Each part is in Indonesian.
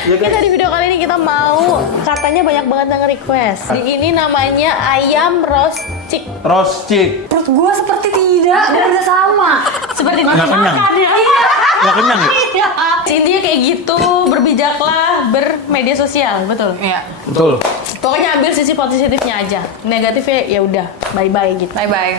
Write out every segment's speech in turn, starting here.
Kita di video kali ini kita mau, katanya banyak banget yang request. Di ini namanya ayam roast chick. Roast chick. Menurut gue seperti tidak sama. Seperti Nggak kenyang. makan ya. Nggak kenyang ya? Iya. Intinya kayak gitu, berbijaklah bermedia sosial, betul? Iya. Betul. Pokoknya ambil sisi positifnya aja. Negatifnya ya udah, bye-bye gitu. Bye bye.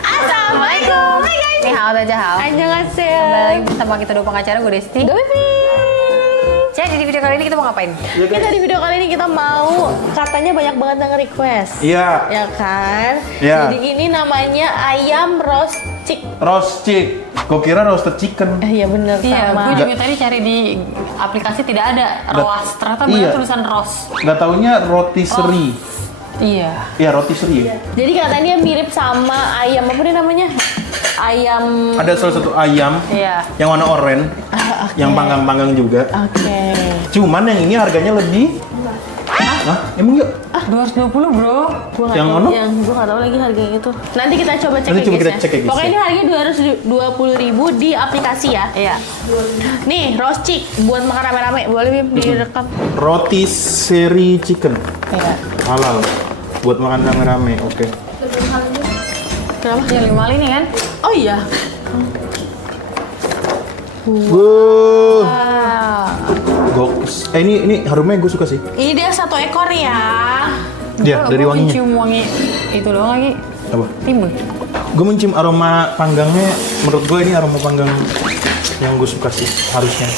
Assalamualaikum. Hai guys. Nih hao aja hao. Annyeonghaseyo. Kembali lagi bersama kita dua pengacara, gue Desti. Govi. Jadi di video kali ini kita mau ngapain? Kita di video kali ini kita mau, katanya banyak banget yang request. Iya. Ya kan? Iya. Jadi ini namanya ayam roast chick. Roast chick. Gue kira roasted chicken. Iya bener Iya, sama. gue juga tadi cari di aplikasi tidak ada roast. Ternyata banyak Iya. tulisan roast. Gak taunya roti seri. Iya. Iya roti seri. Jadi katanya mirip sama ayam apa nih namanya? Ayam. Ada salah satu ayam Iya. yang warna oranye, yang panggang-panggang juga. Oke. Cuman yang ini harganya lebih. Hah? Emang yuk? 220 bro. Gua nggak Yang tahu, mana? yang gua nggak tahu lagi harganya itu. Nanti kita coba cek Nanti ya coba guys kita ya. cek ya, guys, Pokoknya ya. ini harganya 220.000 di aplikasi ya. Iya. Nih roast chick buat makan rame-rame. Boleh Bim direkam? Roti seri chicken. Iya. Halal. Buat makan rame-rame. Oke. Kenapa? Ya 5 ini kan? Oh iya. Wuh. Ah. Goks. Ini harumnya gue suka sih. Ini dia 1 ekor ya. Iya, dari Gua wanginya. mencium wangi itu doang lagi. Apa? Timun. Gue mencium aroma panggangnya. Menurut gue ini aroma panggang yang gue suka sih harusnya.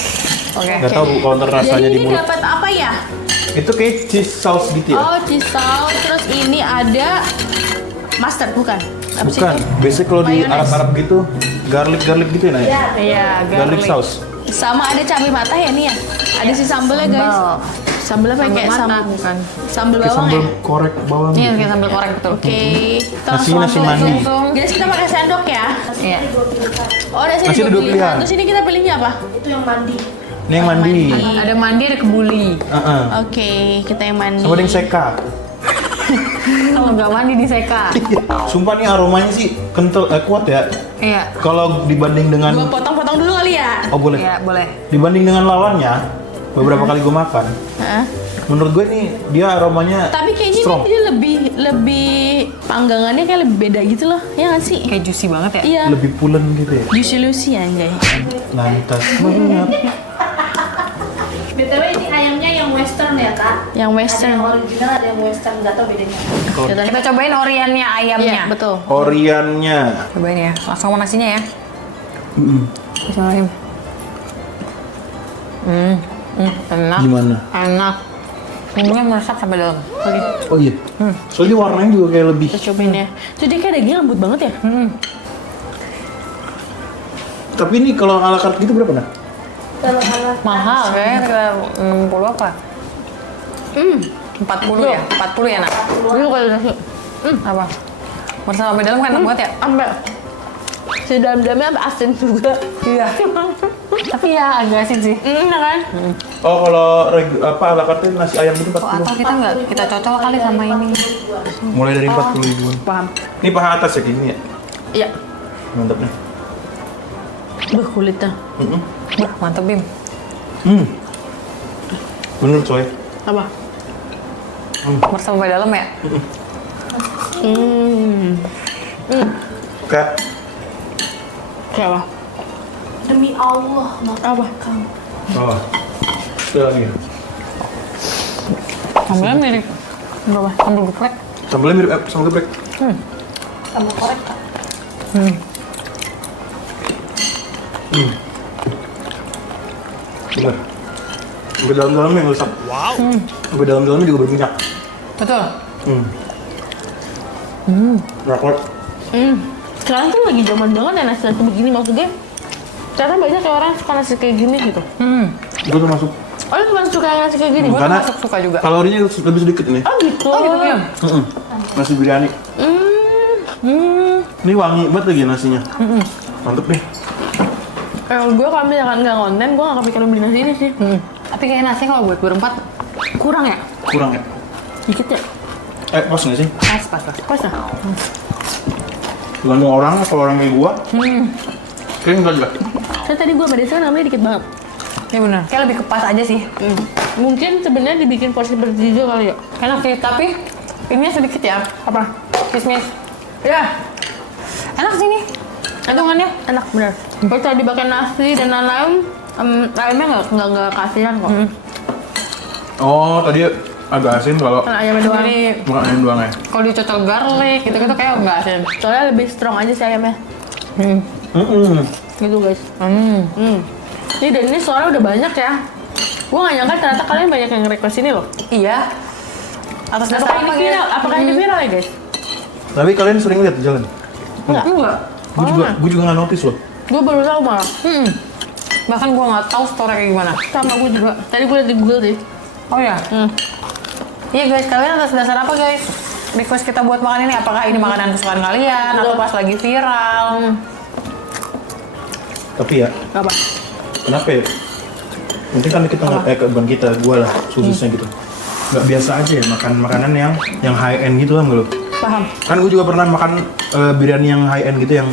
Oke. Gak tau bu kalau ntar rasanya Jadi di ini mulut. dapat apa ya? Itu kayak cheese sauce gitu ya? Oh, cheese sauce. Terus ini ada mustard bukan? Apa sih Bukan. itu? Biasanya kalau di Mayonnaise. Arab-Arab gitu garlic gitu ya Naya? Iya, Garlic sauce. Sama ada cabai matah ya nih ya? Ada si sambelnya guys. Sambelnya kayak Sambal sambal mata, bukan. Sambal Kayak bawang sambal ya? korek bawang. Iya, gitu. kayak sambal korek betul. Oke. Nasi mandi. Guys, kita pakai sendok ya. Iya. Oh, ada sini Nasi ada dua pilihan. Terus ini kita pilihnya apa? Ini yang mandi. Ada mandi, ada kebuli. Heeh. Oke, kita yang mandi. Sama ada yang seka. Kalau nggak mandi diseka. Sumpah nih aromanya sih kental, kuat ya. Iya. Kalau dibanding Gua dengan, potong-potong dulu kali ya. oh boleh. Iya, boleh. Dibanding dengan lawannya, beberapa kali gue makan. Hah? Menurut gue nih dia aromanya Tapi kayaknya strong. dia lebih panggangannya kayak lebih beda gitu loh. Ya nggak sih? Kayak juicy banget ya. Iya. Lebih pulen gitu ya. Juicy anjay. Lantas banget. BTW ini ayamnya yang western ya kak? Yang western. Ada yang original, ada yang western, nggak tahu bedanya. Kita cobain oriannya ayamnya. Iya, betul. Oriannya. Cobain ya. Langsung sama nasinya ya. Bismillahirrahmanirrahim. Enak. Gimana? Enak. Bumbunya meresap sampai dalam. Lagi. Oh iya. Soalnya warnanya juga kayak lebih. Kita cobain ya. Jadi dia kayak dagingnya lembut banget ya. Tapi ini kalau ala carte gitu berapa nah? Mahal kayaknya sekitar 60 apa? 40 ya? 40 ya nak? Ini kalau nasi. Apa? Meresap sampai dalam kan enak banget ya? Ambil. Si dalam-dalamnya sampai asin juga. Iya. Tapi ya agak asin sih. Ya kan? Oh kalau ala carte nasi ayam itu Kok 40. atau kita nggak kita cocok kali sama ini? Mulai dari 40 ribuan. Paham. Ini paha atas ya gini ya? Iya. Mantap nih. Duh, kulitnya. Wah mantep Bim. Bener coy. Apa? Meresap sampai dalam ya? Kayak Kayak apa? Demi Allah, Apa? oh. Udah lagi. Sambelnya mirip. Berapa? Sambal geprek. Sambelnya mirip sambal geprek. sama korek kak. Bener. Sampai dalam-dalamnya ngeresap. Wow. Sampai dalam-dalamnya juga berminyak. Betul. Rakor. Sekarang tuh lagi zaman-zaman ya nasi-nasi begini maksudnya. Ternyata banyak kayak orang suka nasi kayak gini gitu. Gue termasuk. Oh, lu cuma suka nasi kayak gini? Gue Karena suka juga. kalorinya lebih sedikit ini. Oh gitu. Oh gitu Bim. Nasi biryani. Ini wangi banget lagi nasinya. Mantep nih. Kalau gue kalau misalkan nggak konten, gue nggak kepikiran beli nasi ini sih. Tapi kayak nasi kalau buat berempat kurang ya? Kurang ya? Dikit ya? Pas nggak sih? Pas. Pas ya? Tergantung orang, kalau orang kayak gua. Kayaknya enggak juga. Saya tadi gue pada sana namanya dikit banget. Iya benar. Kayak lebih ke pas aja sih. Mungkin sebenarnya dibikin porsi bertiga kali ya. Enak sih, tapi ini sedikit ya. Apa? Kismis. Ya. Enak sih nih. Hitungannya. Enak bener. Pas tadi pakai nasi dan lain-lain, ayamnya nggak kasihan kok. Oh, tadi agak asin kalau Kan ayamnya doang. Ini bukan ayam doang ya. kalau dicocol garlic gitu-gitu kayak enggak asin. Soalnya lebih strong aja sih ayamnya. Gitu guys. Ini dan ini soalnya udah banyak ya. Gue nggak nyangka ternyata kalian banyak yang request ini loh. Iya. Atas dasar Apakah ini apa viral? guys? Apakah ini viral ya guys? Tapi kalian sering lihat di jalan? Enggak. Enggak. Gue juga nggak notice loh. Gue baru tahu malah. Bahkan gua nggak tahu story kayak gimana. Sama gue juga. Tadi gue liat di Google deh. Oh ya. Iya guys, kalian atas dasar apa guys? Request kita buat makan ini, apakah ini makanan kesukaan kalian atau pas lagi viral? Tapi ya, Apa? kenapa ya? Mungkin kan kita bukan kita, gue lah khususnya gitu. Nggak biasa aja ya makan makanan yang high end gitu kan lo. Paham. Kan gue juga pernah makan biryani yang high end gitu yang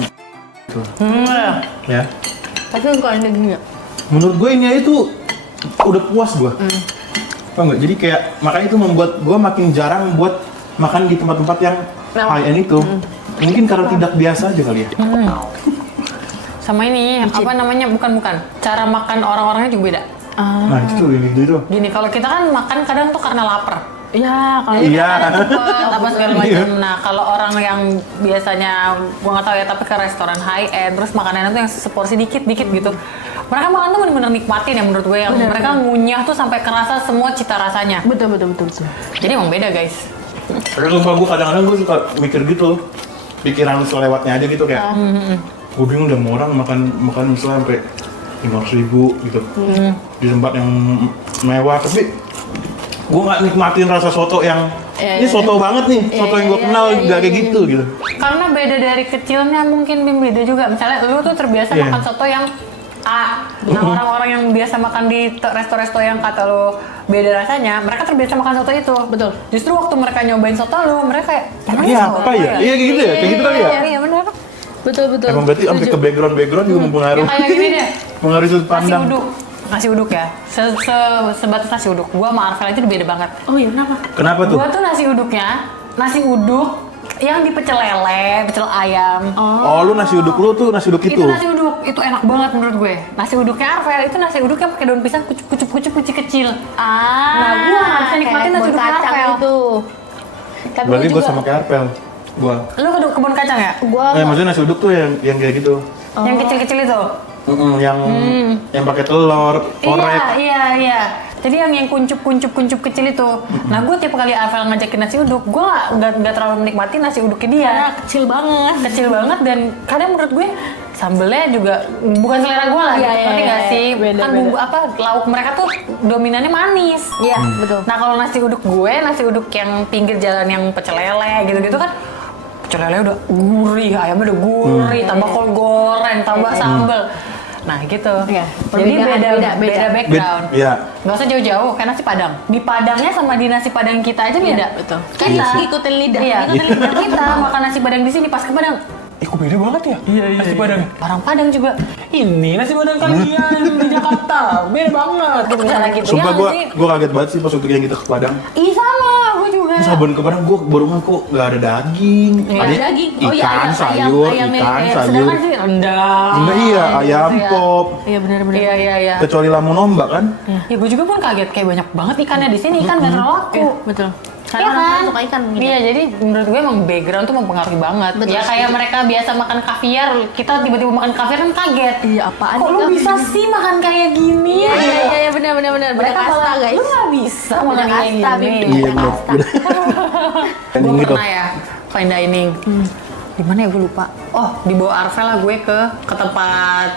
gitu. Ya. Tapi kok ada gini ya? Menurut gue ini itu udah puas gue. Tau nggak? Jadi kayak makanya itu membuat gue makin jarang buat makan di tempat-tempat yang high end itu. Mungkin karena tidak biasa aja kali ya. Sama ini, apa namanya? Bukan. Cara makan orang-orangnya juga beda. Nah itu itu. Gini, kalau kita kan makan kadang tuh karena lapar. Iya, kalau Iya. Cepet, apa segala macam. Iya. Nah, kalau orang yang biasanya gua nggak tahu ya, tapi ke restoran high end, terus makanannya tuh yang seporsi dikit gitu. Mereka makan tuh bener-bener nikmatin ya menurut gue, yang mereka ngunyah tuh sampai kerasa semua cita rasanya. betul. Jadi emang beda guys. Tapi sumpah gue kadang-kadang gue suka mikir gitu, pikiran selewatnya aja gitu kayak. Gue bingung udah mau orang makan misalnya sampai 500.000 gitu di tempat yang mewah, tapi gue nggak nikmatin rasa soto yang ini soto banget nih, soto yang gue kenal nggak kayak gitu gitu. Karena beda dari kecilnya mungkin beda juga. Misalnya lu tuh terbiasa Iya. makan soto yang A. Nah, orang-orang yang biasa makan di resto-resto yang kata lu beda rasanya, mereka terbiasa makan soto itu. Betul. Justru waktu mereka nyobain soto lu, mereka kayak, emang Iya soto apa ya? Iya kayak gitu ya, kayak gitu kali ya. Iya benar. Betul. Emang berarti sampai ke background juga mempengaruhi. Ya kayak gini deh. Mengaruhi sudut Nasi pandang. uduk. Nasi uduk ya. Sebatas nasi uduk. Gua sama Arvel itu beda banget. Oh iya, kenapa? Kenapa tuh? Gua tuh nasi uduk yang dipecel lele, pecel ayam. Oh lu nasi uduk lu tuh nasi uduk itu. Itu nasi uduk, itu enak banget menurut gue. Nasi uduknya Arvel itu nasi uduk yang pakai daun pisang kucup kecil. Nah, gua nggak bisa nikmatin nasi uduk Arvel. itu. Tapi Berarti gua gue juga, sama kayak Arpel. Gua. Lu ke kebun kacang ya? gua Maksudnya nasi uduk tuh yang kayak gitu. Yang kecil-kecil itu. Yang pakai telur, korek. Iya. Jadi yang kuncup kecil itu. Nah, gue tiap kali Arvel ngajakin nasi uduk, gue nggak terlalu menikmati nasi uduknya dia. karena kecil banget. Dan kadang menurut gue sambelnya juga bukan selera gue lah. Iya, Gitu. Ngerti nggak sih? Beda. Kan bumbu apa lauk mereka tuh dominannya manis. Iya, betul. Nah, kalau nasi uduk yang pinggir jalan yang pecel lele gitu-gitu kan. Pecel lele udah gurih, ayamnya udah gurih, tambah kol goreng, tambah sambel. Nah gitu. Iya, Jadi perbedaan beda background. Iya. Gak usah jauh-jauh, kayak nasi padang. Di padangnya sama di nasi padang kita aja beda. Betul. Kita Ikutin lidah. Iya, kita makan nasi padang di sini pas ke Padang. Kok beda banget ya? Iya. Nasi padang. Orang Padang juga. Ini nasi padang kalian di Jakarta, beda banget. Gitu misalnya gitu. Sumpah Ya, sih? gue kaget banget sih pas waktu yang kita ke Padang. Ih sama, gue juga. Saban ke Padang gue baru ngaku nggak ada daging. Nggak ada daging. Oh iya, Ikan, ada sayur, ayam yang ikan, kayak- sayur. Sedangkan sih rendang. Enggak iya, ayam Iya. pop. Iya benar. Iya. Kecuali lamun ombak kan? Ya gue juga pun kaget kayak banyak banget ikannya di sini, ikan gak terlalu laku. Betul. Iya Karena orang kan? suka ikan mungkin. Iya, jadi menurut gue emang background tuh mempengaruhi banget. Betul Ya kayak sih. mereka biasa makan kaviar, kita tiba-tiba makan kaviar kan kaget. Iya, apaan Kok lu itu? bisa sih makan kayak gini? Iya, benar. Beda Mereka kasta malah, guys. lu gak bisa Beda makan kayak kasta, gini. Bim. Iya, Beda bener. kasta. Gue Dining gitu. pernah ya, fine dining. Di mana ya gue lupa. Oh, di bawah Arvel lah gue ke tempat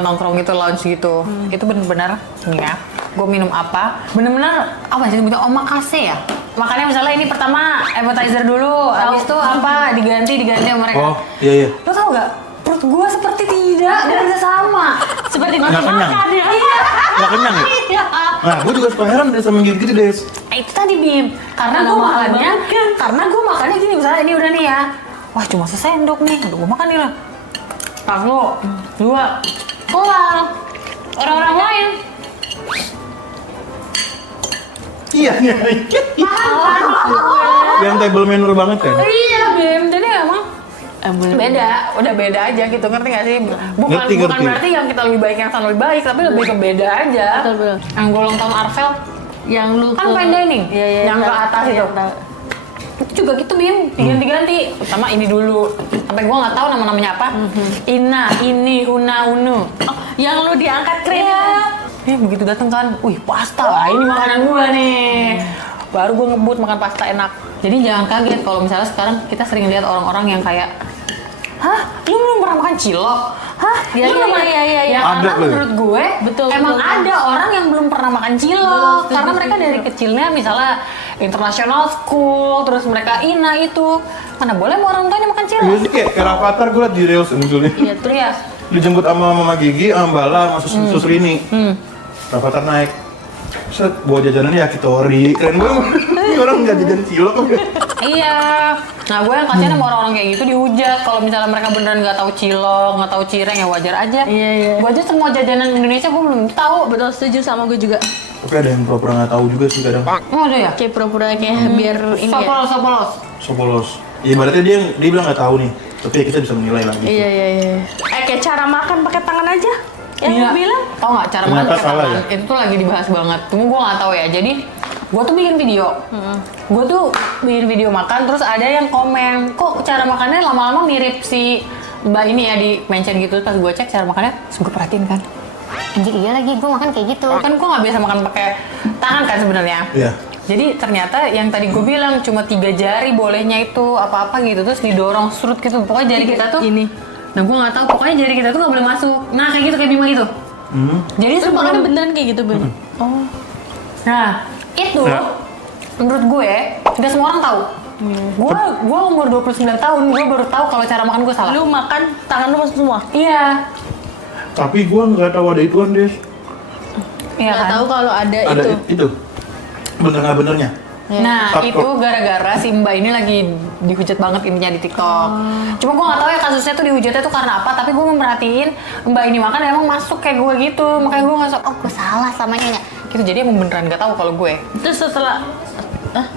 nongkrong gitu, lounge gitu. Itu bener-bener nih ya. Gue minum apa? Bener-bener apa sih sebutnya omakase ya? Makanya misalnya ini pertama appetizer dulu, habis itu apa diganti sama mereka. Oh, iya. Lo tau gak? Perut gue seperti tidak sama. Seperti Nggak kenyang? makan ya. Nggak kenyang ya? Iya. Nah, gue juga suka heran deh sama gitu Des. Itu tadi Bim, karena gue makannya gini, misalnya ini udah nih ya, wah cuma sesendok nih, udah gue makan nih lah. Satu, dua, kelar. Orang-orang lain Iya. Yang table manner banget kan? iya Bim, jadi emang beda, udah beda aja gitu, ngerti gak sih? Bukan Ngerti. berarti yang kita lebih baik yang sana lebih baik, tapi lebih ke beda aja. Betul. Yang gue ulang tahun Arvel, Yang lu kan fine dining, Iya, yang ke tahu. atas Iya, itu. tahu. Itu juga gitu Bim, diganti-ganti. Pertama ini dulu, sampai gue nggak tahu nama-namanya apa. Ina, ini, una, unu. Oh, yang lu diangkat krim. Iya. Begitu datang kan, wih pasta, ini makanan gue nih. Baru gue ngebut makan pasta enak. Jadi jangan kaget kalau misalnya sekarang kita sering lihat orang-orang yang kayak, hah, lu belum pernah makan cilok? Hah, Iya, lu iya, belum pernah-" iya, iya. Ya, Ada karena loh. menurut gue, Betul, emang betul. ada orang yang belum pernah makan cilok. Betul, Karena setuju, mereka dari kecilnya misalnya international school, terus mereka ina itu. Mana boleh mau orang tuanya makan cilok? Iya sih kayak Rafathar gue liat di Reels munculnya. Iya, Terus ya, Dijemput sama Mama Gigi, sama Bala, sama Sus Rini. Rafathar naik. Set, bawa jajanan yakitori. Keren banget. Ini orang nggak jajan cilok. iya. Nah gue yang kasihan sama orang-orang kayak gitu dihujat. Kalau misalnya mereka beneran nggak tahu cilok, nggak tahu cireng ya wajar aja. Iya. Gue aja semua jajanan Indonesia gue belum tahu. Betul, setuju sama gue juga. Tapi ada yang pura-pura nggak tahu juga sih kadang. Oh ada ya? Kayak pura-pura kayak biar ini ya. Sopolos. Sopolos. Ya berarti dia bilang nggak tahu nih. Tapi ya kita bisa menilai lagi. Iya. Kayak cara makan pakai tangan aja. Yang Iya. lu bilang. Tau nggak cara makan Ternyata pakai salah tangan? ya? Itu tuh lagi dibahas banget. Cuma gue nggak tahu ya. Jadi gue tuh bikin video. Gue tuh bikin video makan. Terus ada yang komen, kok cara makannya lama-lama mirip si Mbak ini ya di mention gitu. Pas gue cek cara makannya, terus gue perhatiin kan. Anjir iya lagi, gue makan kayak gitu. Kan gue nggak biasa makan pakai tangan kan sebenarnya. Iya. Jadi ternyata yang tadi gue bilang cuma 3 jari bolehnya itu apa-apa gitu. Terus didorong serut gitu. Pokoknya jari kita tuh Ini. Nah gue nggak tahu, pokoknya jari kita tuh nggak boleh masuk. Nah kayak gitu, kayak Bima gitu. Jadi Terus makannya beneran kayak gitu, Bim. Oh. Nah itu Nah. menurut gue nggak semua orang tahu. Gue umur 29 tahun, gue baru tahu kalau cara makan gue salah. Lu makan tangan lu masuk semua. Iya, Tapi gue nggak tahu ada ituan Des. iya Nggak kan. tahu kalau ada Ada itu. itu. Bener nggak benernya? Nah Tapi- itu gara-gara si Mbak ini lagi dihujat banget intinya di TikTok. Cuma gue nggak tahu ya kasusnya tuh dihujatnya tuh karena apa. Tapi gue merhatiin Mbak ini makan emang masuk kayak gue gitu. Makanya gue nggak oh gue salah sama nyonya. Gitu jadi emang beneran nggak tahu kalau gue. Terus setelah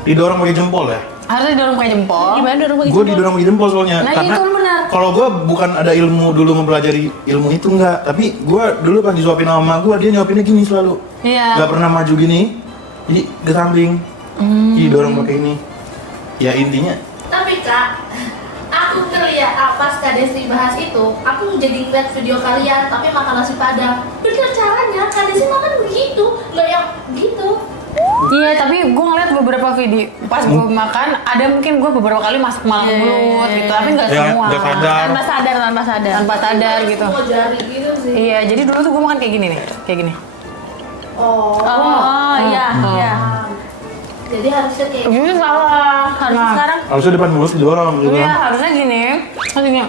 Didorong pakai jempol ya? Harusnya didorong pakai jempol. gimana dorong Gue didorong pakai jempol soalnya. Nah, Karena itu benar. kalau gue bukan ada ilmu dulu mempelajari ilmu itu enggak. Tapi gue dulu pas disuapin sama mama gue, dia nyuapinnya gini selalu. Iya. Gak pernah maju gini. Jadi ke samping. Didorong pakai ini. Ya intinya Tapi Kak, aku ngeliat pas Kak Desi bahas itu, aku jadi ngeliat video kalian tapi makan nasi padang. Bener caranya, Kak Desi makan begitu, nggak yang gitu. Iya, tapi gue ngeliat beberapa video pas gue makan, ada mungkin gue beberapa kali masuk malam mulut gitu, tapi nggak Ya, semua. nggak sadar. tanpa sadar. Tanpa sadar gitu. Semua jari gitu sih. Iya, jadi dulu tuh gue makan kayak gini nih, kayak gini. Oh. Oh, iya, iya. Jadi harusnya kayak Ini salah. Harus Nah, sekarang harusnya depan mulut didorong gitu iya kan. harusnya gini, harus gini.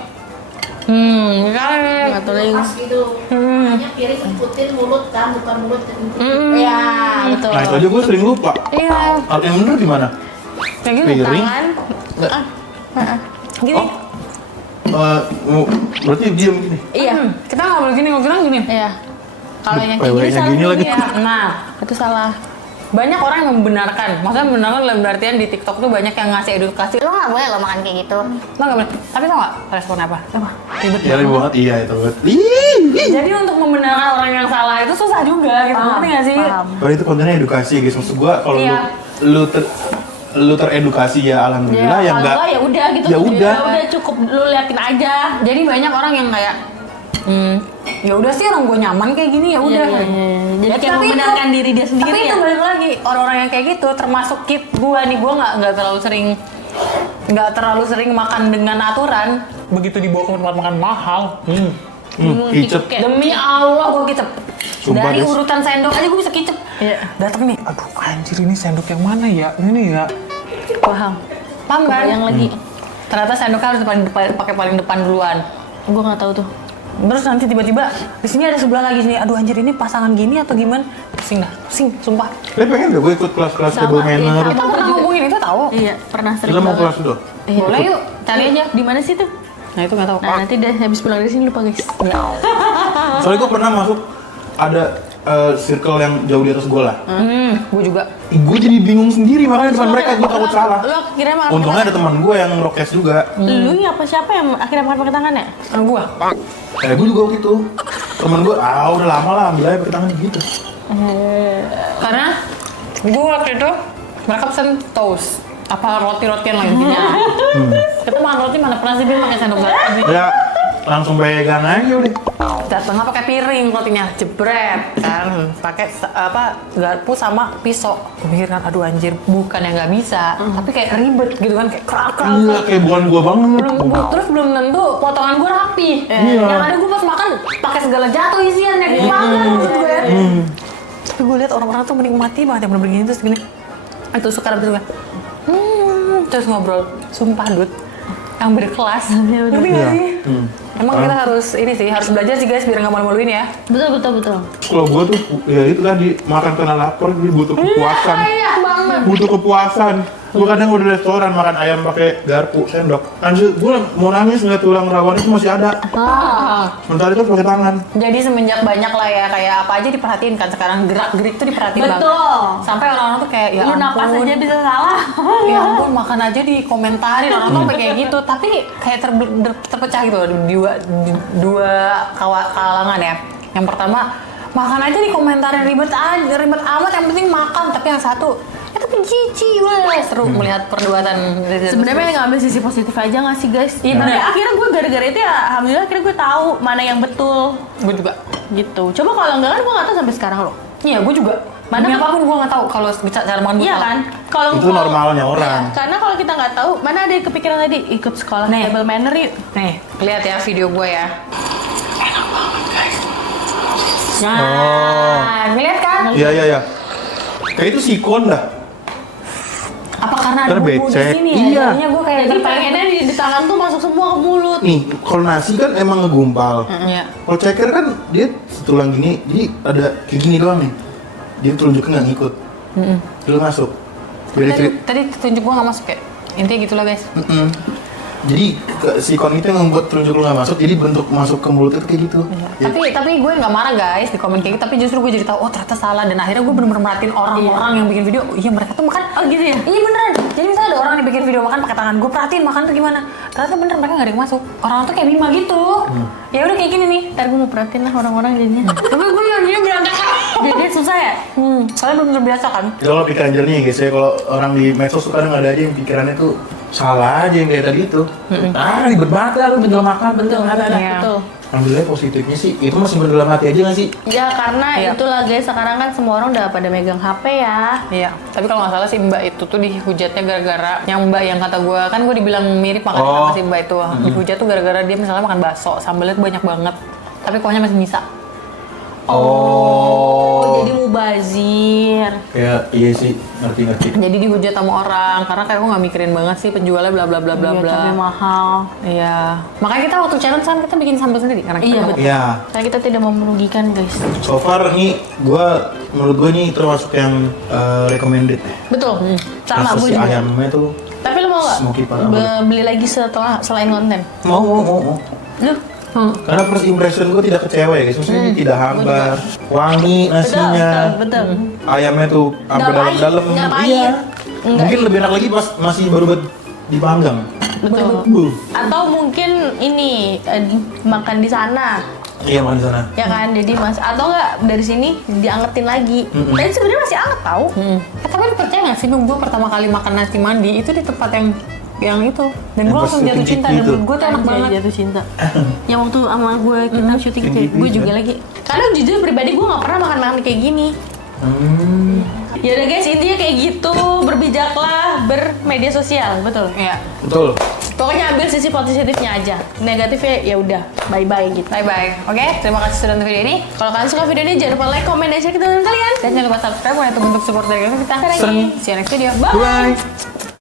Kali. nggak tahu lagi. pas gitu. Makanya piring ikutin mulut kan, bukan mulut yang ikutin. Iya, betul. Nah itu aja gue sering lupa. Iya, Art yang bener gimana? kayak gitu. Piring. Tangan. Gini. Berarti diam gini. Iya. Kita nggak boleh gini, kalau kita gini. Iya. Kalau yang kayak PW-nya gini salah gini nih lagi. ya. Nah, Itu salah. banyak orang yang membenarkan. Maksudnya membenarkan dalam artian di TikTok tuh banyak yang ngasih edukasi. Lo nggak boleh lo makan kayak gitu. Lo nggak boleh. Tapi tau nggak respon apa? Ribet Ya ribet banget. Iya itu banget. Jadi untuk membenarkan orang yang salah itu susah juga gitu. Ngerti nggak sih? Paham. Kalau itu kontennya edukasi guys. Maksud gue kalau Iya. lu teredukasi ya alhamdulillah ya kalau enggak. nggak, ya udah gitu. Ya udah. Udah cukup lu liatin aja. Jadi banyak orang yang kayak ya udah sih orang gue nyaman kayak gini ya udah. Iya. Jadi Ya, kayak tapi membenarkan itu- diri dia sendiri Tapi ya. itu balik lagi orang-orang yang kayak gitu termasuk gue nih gue nggak terlalu sering nggak terlalu sering makan dengan aturan. Begitu dibawa ke tempat makan mahal. Kicep. Demi Allah gue kicep. Sumpah, Dari guys. urutan sendok aja gue bisa kicep. Iya. Datang nih, Aduh anjir, ini sendok yang mana ya? Ini ya. Paham. paham kan? Yang lagi. Ternyata sendoknya harus pakai paling depan duluan. Gue nggak tahu tuh. Terus nanti tiba-tiba di sini ada sebelah lagi sini. Aduh anjir, ini pasangan gini atau gimana? Pusing dah, pusing, sumpah. Pengen deh gue ikut kelas-kelas table manner. Kita pernah ngomongin itu tahu. Iya, pernah sering Kita mau banget. kelas itu. Iya. Boleh yuk, cari aja. Di mana sih tuh? Nah itu nggak tahu. Nah, nanti deh habis pulang dari sini lupa guys. Soalnya gue pernah masuk ada circle yang jauh di atas gue lah. Gue juga. Gue jadi bingung sendiri makanya depan mereka gue takut salah. Lu akhirnya makan Untungnya ada teman gue yang rokes juga. Lu apa siapa yang akhirnya makan pakai tangan ya? Kan gue. Gue juga waktu itu. Temen gue, udah lama lah ambil aja pakai tangan gitu. Karena gue waktu itu mereka pesen toast. Apa roti-rotian lah intinya. Kita makan roti mana pernah sih Bim pakai sendok garpu. Ya langsung pegang aja udah. Datangnya pakai piring rotinya, jebret kan, pakai garpu sama pisau. Gue mikir kan, aduh anjir, bukan yang nggak bisa, tapi kayak ribet gitu kan, kayak kerak. Iya kayak bukan gue banget. Terus belum tentu potongan gue rapi. Iya. Yang ada gue pas makan pakai segala jatuh isiannya, gitu banget maksud gue. Tapi gue lihat orang-orang tuh menikmati banget yang bener-bener gini terus gini. Itu suka gitu kan. Terus ngobrol, sumpah Dut, yang berkelas. Ngerti nggak sih? Emang kita harus ini sih, harus belajar sih guys biar nggak malu-maluin ya. Betul. Kalau gue tuh ya itu tadi makan karena lapar, jadi butuh kepuasan. Iya banget. Butuh kepuasan. Gue kadang udah di restoran makan ayam pakai garpu sendok. Anjir, gue mau nangis ngeliat tulang rawan itu masih ada. Sementara itu harus pakai tangan. Jadi semenjak banyak lah ya, kayak apa aja diperhatiin kan sekarang, gerak-gerik tuh diperhatiin banget. Betul. Sampai orang-orang tuh kayak, ya Lu napas ampun, aja bisa salah. ya ampun makan aja dikomentarin, orang tuh sampai kayak gitu. Tapi kayak terpecah gitu loh, di dua kalangan ya. Yang pertama, makan aja dikomentarin ribet amat, yang penting makan. Tapi yang satu, itu penjici, wah seru melihat perdebatan. Sebenarnya ngambil sisi positif aja nggak sih guys? Iya, Tapi bener. akhirnya gue gara-gara itu ya, alhamdulillah akhirnya gue tahu mana yang betul Gue juga. gitu. Coba kalau enggak kan gue nggak tahu sampai sekarang loh. Iya, gue juga. Mana Demi kan- apapun gue nggak tahu kalau cara makan gue Iya salah. kan? Kalau Itu normalnya orang. Iya, karena kalau kita nggak tahu, mana ada yang kepikiran tadi ikut sekolah Nih. table manner yuk. Nih, lihat ya video gue ya. Oh. Nah, ngeliat kan? Iya. Kayak itu sikon dah. Apa karena ada bumbu di Terbecek. sini ya? Iya. Jadinya gue kayak Jadi pengennya di tangan tuh masuk semua ke mulut. Nih, kalau nasi kan emang ngegumpal. Iya. Kalau ceker kan dia tulang gini, jadi ada kayak gini doang nih. Jadi telunjuknya nggak ngikut. Dulu masuk. Beda Tadi, cerita. tadi tunjuk gue nggak masuk ya? Intinya gitulah guys. Jadi sikon itu yang membuat telunjuk lu nggak masuk, jadi bentuk masuk ke mulut itu kayak gitu. Ya. Tapi gue nggak marah guys di komen kayak gitu. Tapi justru gue jadi tahu, oh ternyata salah. Dan akhirnya gue bener-bener merhatiin orang-orang yang bikin video. Oh, iya mereka tuh makan. Oh gitu ya? Iya beneran. Jadi misalnya ada orang yang bikin video makan pakai tangan, gue perhatiin makan tuh gimana. Ternyata bener mereka nggak ada yang masuk. Orang tuh kayak Bima gitu. Ya udah kayak gini nih. Ntar gue mau perhatiin lah orang-orang jadinya. Tapi gue yang berantakan. Jadi susah ya? Soalnya belum terbiasa kan. Kalau pikiran jernih guys ya, kalau orang di medsos tuh kadang ada aja yang pikirannya tuh salah aja yang kayak tadi itu. Ribet banget lah lu tinggal makan. Betul, Iya. betul. Alhamdulillah positifnya sih, itu masih dalam hati aja nggak sih? Ya karena Iya. itulah guys, sekarang kan semua orang udah pada megang HP ya. Iya, tapi kalau nggak salah sih Mbak itu tuh dihujatnya gara-gara yang Mbak yang kata gue kan gue dibilang mirip makan sama si Mbak itu. Dihujat tuh gara-gara dia misalnya makan bakso, sambalnya tuh banyak banget, tapi kuahnya masih bisa. Oh, jadi mubazir. Kayak iya sih, ngerti. Jadi dihujat sama orang karena kayak gue nggak mikirin banget sih penjualnya bla bla bla bla Iya, bla. tapi mahal. Iya, makanya kita waktu challenge kan kita bikin sambal sendiri karena kita Iya, nggak betul. Iya, Karena kita tidak mau merugikan guys. so far nih, menurut gua nih termasuk yang recommended. Betul. Sama Rasa gue si juga. ayamnya tuh Tapi lo mau Smoky nggak parah beli lagi selain konten? mau. Lu? Karena first impression gua tidak kecewa ya guys, maksudnya dia tidak hambar, wangi nasinya, Betul. ayamnya tuh sampai Nggak pahit, dalam-dalam. nggak pahit. Iya. Nggak. Mungkin lebih enak lagi pas masih baru dipanggang. Betul. Atau mungkin ini makan di sana, Iya, makan di sana. ya kan? Jadi mas, atau nggak dari sini diangetin lagi. Tapi sebenarnya masih anget tau. Tapi lu percaya nggak sih gue pertama kali makan nasi mandi itu di tempat yang itu dan gue Yang pas langsung jatuh syuting cinta GP dan itu. menurut gue tuh enak banget. Jatuh cinta. Yang waktu sama gue kita syuting Syuting gue GP, juga kan? lagi. Karena jujur pribadi gue nggak pernah makan kayak gini. Ya udah guys, intinya kayak gitu, berbijaklah bermedia sosial, betul. Iya. Betul. Pokoknya ambil sisi positifnya aja, negatifnya ya udah bye bye gitu. Bye bye. Oke, terima kasih sudah nonton video ini. Kalau kalian suka video ini jangan lupa like, comment, dan share ke teman kalian. Dan jangan lupa subscribe untuk bentuk support dari kita. Sering. See you next video. Bye.